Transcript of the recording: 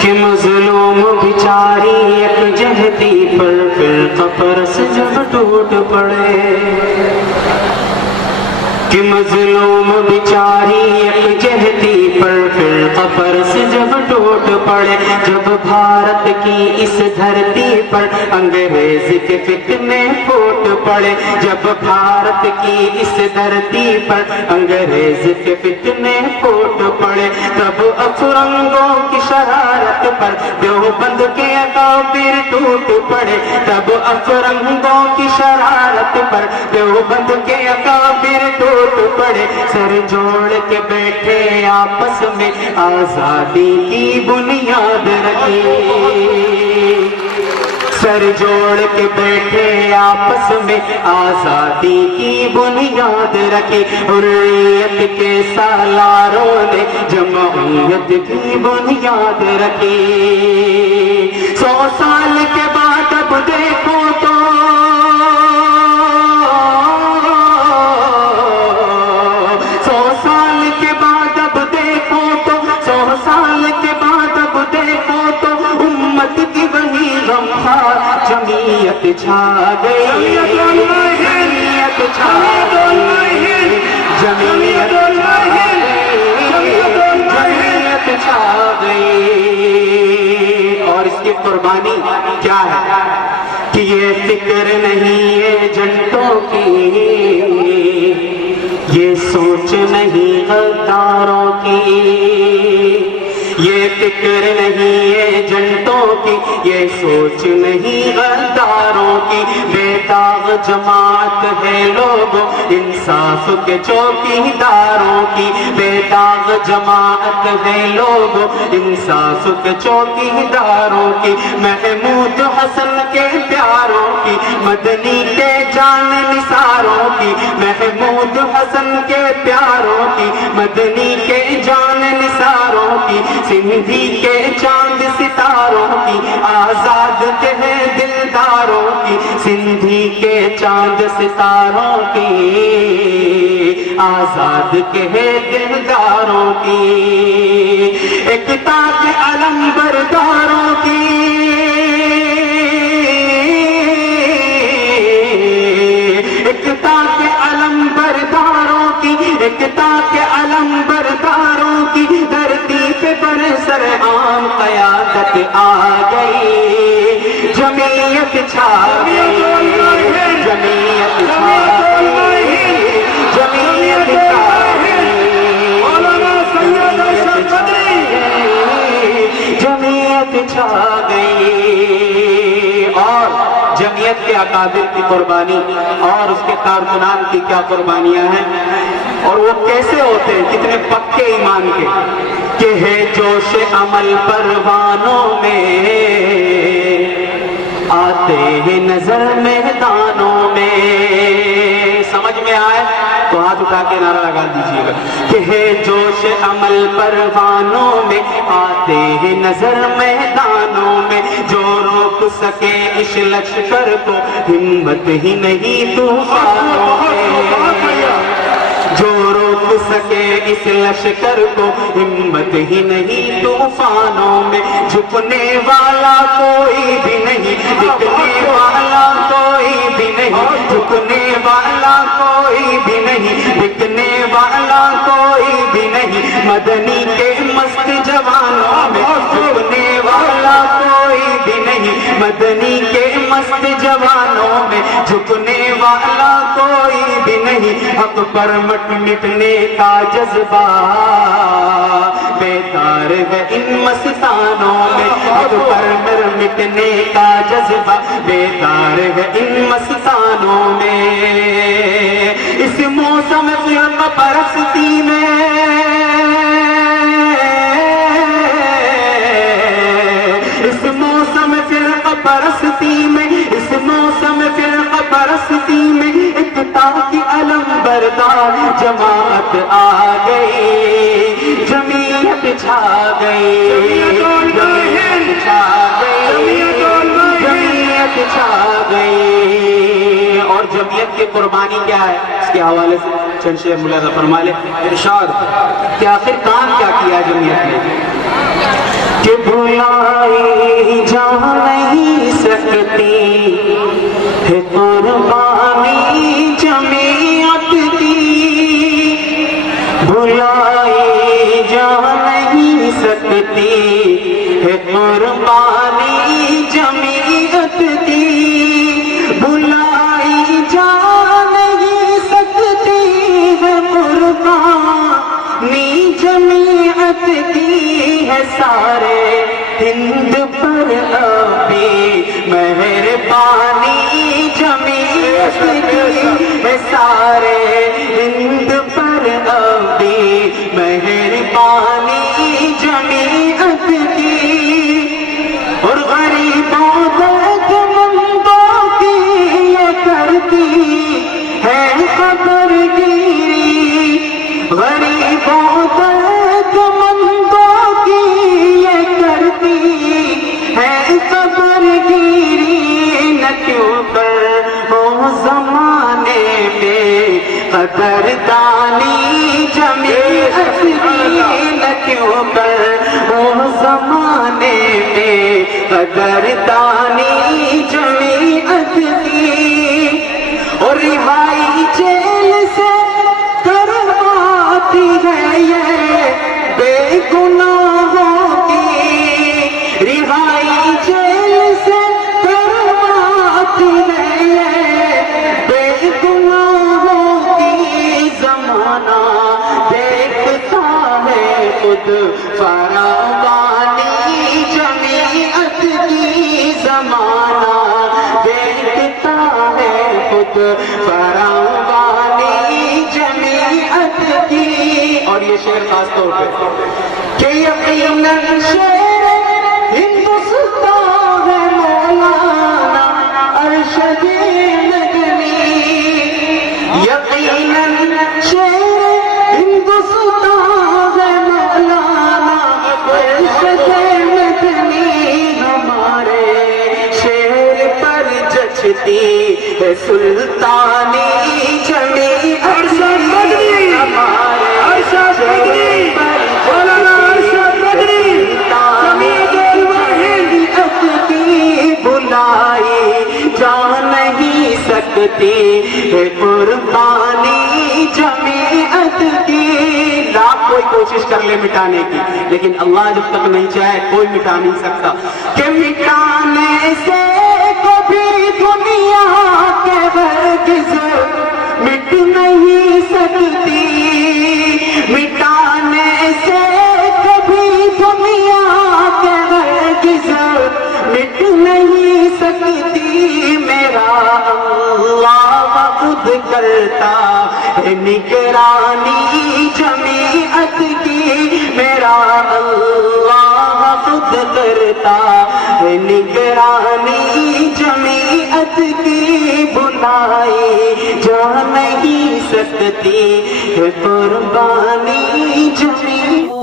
کہ مظلوم بیچاری ایک جہتی پر فرقہ پرست جب ٹوٹ پڑے، کہ مظلوم بیچاری ایک جہتی پر فرقہ پرست جب ٹوٹ پڑے، جب بھارت کی اس دھرتی پر انگریز کے فتنے پھوٹ پڑے، جب بھارت کی اس دھرتی پر انگریز کے فتنے پھوٹ پڑے، تب افرنگوں کی شرارت پر دیوبند کے اکابر ٹوٹ پڑے، تب افرنگوں کی شرارت پر دیوبند کے اکابر ٹوٹ پڑے، سر جوڑ کے بیٹھے آپس میں آزادی کی بنیاد رکھی، سر جوڑ کے بیٹھے آپس میں آزادی کی بنیاد رکھی، حریت کے سالاروں نے جمہوریت کی بنیاد رکھی، 100 سال کے بعد اب دیکھو تو 100 سال کے بعد اب دیکھو تو 100 سال کے بعد اب دیکھو تو امت کی وہی غمخوار جمعیت چھا گئی، جمعیت چھا گئی، جمعیت چھا گئی، اور اس کی قربانی کیا ہے کہ یہ فکر نہیں ہے جنٹوں کی، یہ سوچ نہیں غداروں کی، یہ فکر نہیں ہے جنٹوں کی، یہ سوچ نہیں غداروں کی، بے داغ جماعت ہے لوگوں انصاف کے چوکیداروں کی، بے داغ جماعت ہے لوگوں انصاف کے چوکیداروں کی، محمود حسن کے پیاروں کی، مدنی کے جان نثاروں کی، محمود حسن کے پیاروں کی، مدنی کے جان نثاروں کی، سندھی کے چاند ستاروں کی، آزاد کے دلداروں کی، سندھی کے چاند ستاروں کی، آزاد کے دلداروں کی، ایکتا کے علم برداروں کی، ایکتا کے علم برداروں کی، ایکتا کے علم برداروں کی، دھرتی پہ برسر عام قیادت آ گئی، جمعیت چھا گئی، جمعیت چھا گئی، جمعیت چھا گئی، جمعیت چھا گئی، اور جمعیت کے اکابر کی قربانی اور اس کے کارکنان کی کیا قربانیاں ہیں، اور وہ کیسے ہوتے ہیں، کتنے پکے ایمان کے، کہ ہے جوش عمل پروانوں میں آتے ہیں نظر میدانوں میں، سمجھ میں آئے تو ہاتھ اٹھا کے نعرہ لگا دیجیے گا، کہ ہے جوش عمل پروانوں میں آتے ہیں نظر میدانوں میں، جو روک سکے اس لشکر کو ہمت ہی نہیں طوفانوں میں، جو روک سکے اس لشکر کو ہمت ہی نہیں طوفانوں میں، جھکنے والا کوئی بھی نہیں، جھکنے والا کوئی بھی نہیں، جھکنے والا کوئی بھی نہیں، جھکنے والا کوئی بھی نہیں، مدنی کے مست جوانوں میں جھکنے والا کوئی بھی نہیں، مدنی کے مست جوانوں میں جھکنے والا کوئی بھی نہیں، حق پر مٹنے کا جذبہ بیدار ہے ان مستانوں میں، حق پر مٹنے کا جذبہ بیدار ہے ان مستانوں میں، اس موسم فرقہ پرستی میں، اس موسم فرقہ پرستی میں، اس موسم فرقہ پرستی میں، اکتا کی علم بردار جماعت آ گئی، جمعیت چھا گئی، جمعیت چھا گئی، جمعیت چھا گئی، اور جمعیت کی قربانی کیا ہے، اس کے حوالے سے چند شعر ملاحظہ فرما لے۔ ارشاد کہ آخر کام کیا کیا جمعیت نے، کہ بھلائی جا نہیں سکتی ہے قربانی جمعیت کی، بھلائی جا نہیں سکتی ہے قربانی جمعیت کی، بھلائی جا نہیں سکتی ہے قربانی جمعیت کی، ہے سارے ہند پر ابھی مہربانی جمعیت کی، ہے سارے ہند پر ابھی مہربانی جمعیت کی، اور غریبوں درد مندوں کی یہ کرتی ہے خبر گیری، غریبوں درد مندوں کی یہ کرتی ہے خبر گیری، نہ کیوں کر ہو زمانے میں قدردانی جمعیت کی، نہ کیوں کر ہو زمانے میں قدردانی جمعیت کی، اور رہائی جیل سے کرواتی ہے یہ بے گناہوں کی، رہائی جیل سے کرواتی ہے یہ بے گناہوں کی، زمانہ دیکھتا ہے خود فراوانی جمعیت کی، زمانہ دیکھتا ہے خود فراوانی جمعیت کی، اور یہ شعر خاص طور پہ کہ یقیناً شعر ہندوستان ہے مولانا ارشد مدنی، یقیناً شعر ہندوستان ہے مولانا ارشد مدنی، ہمارے شعر پر جچتی ہے سلطانی جمعیت کی، ہمارے شعر پر جمعیت کی، بھلائی جا نہیں سکتی ہے قربانی جمعیت کی، لاکھ کوئی کوشش کر لے مٹانے کی، لیکن اللہ جب تک نہیں چاہے کوئی مٹا نہیں سکتا، کہ مٹانے سے کبھی دنیا کے ہرگز مٹ نہیں سکتی، مٹانے سے کبھی دنیا کے ہرگز مٹ نہیں سکتی، میرا اللہ خود کرتا ہے نگرانی جمعیت کی، میرا اللہ خود کرتا ہے نگرانی جمعیت کی، بھلائی جا نہیں سکتی ہے قربانی جمعیت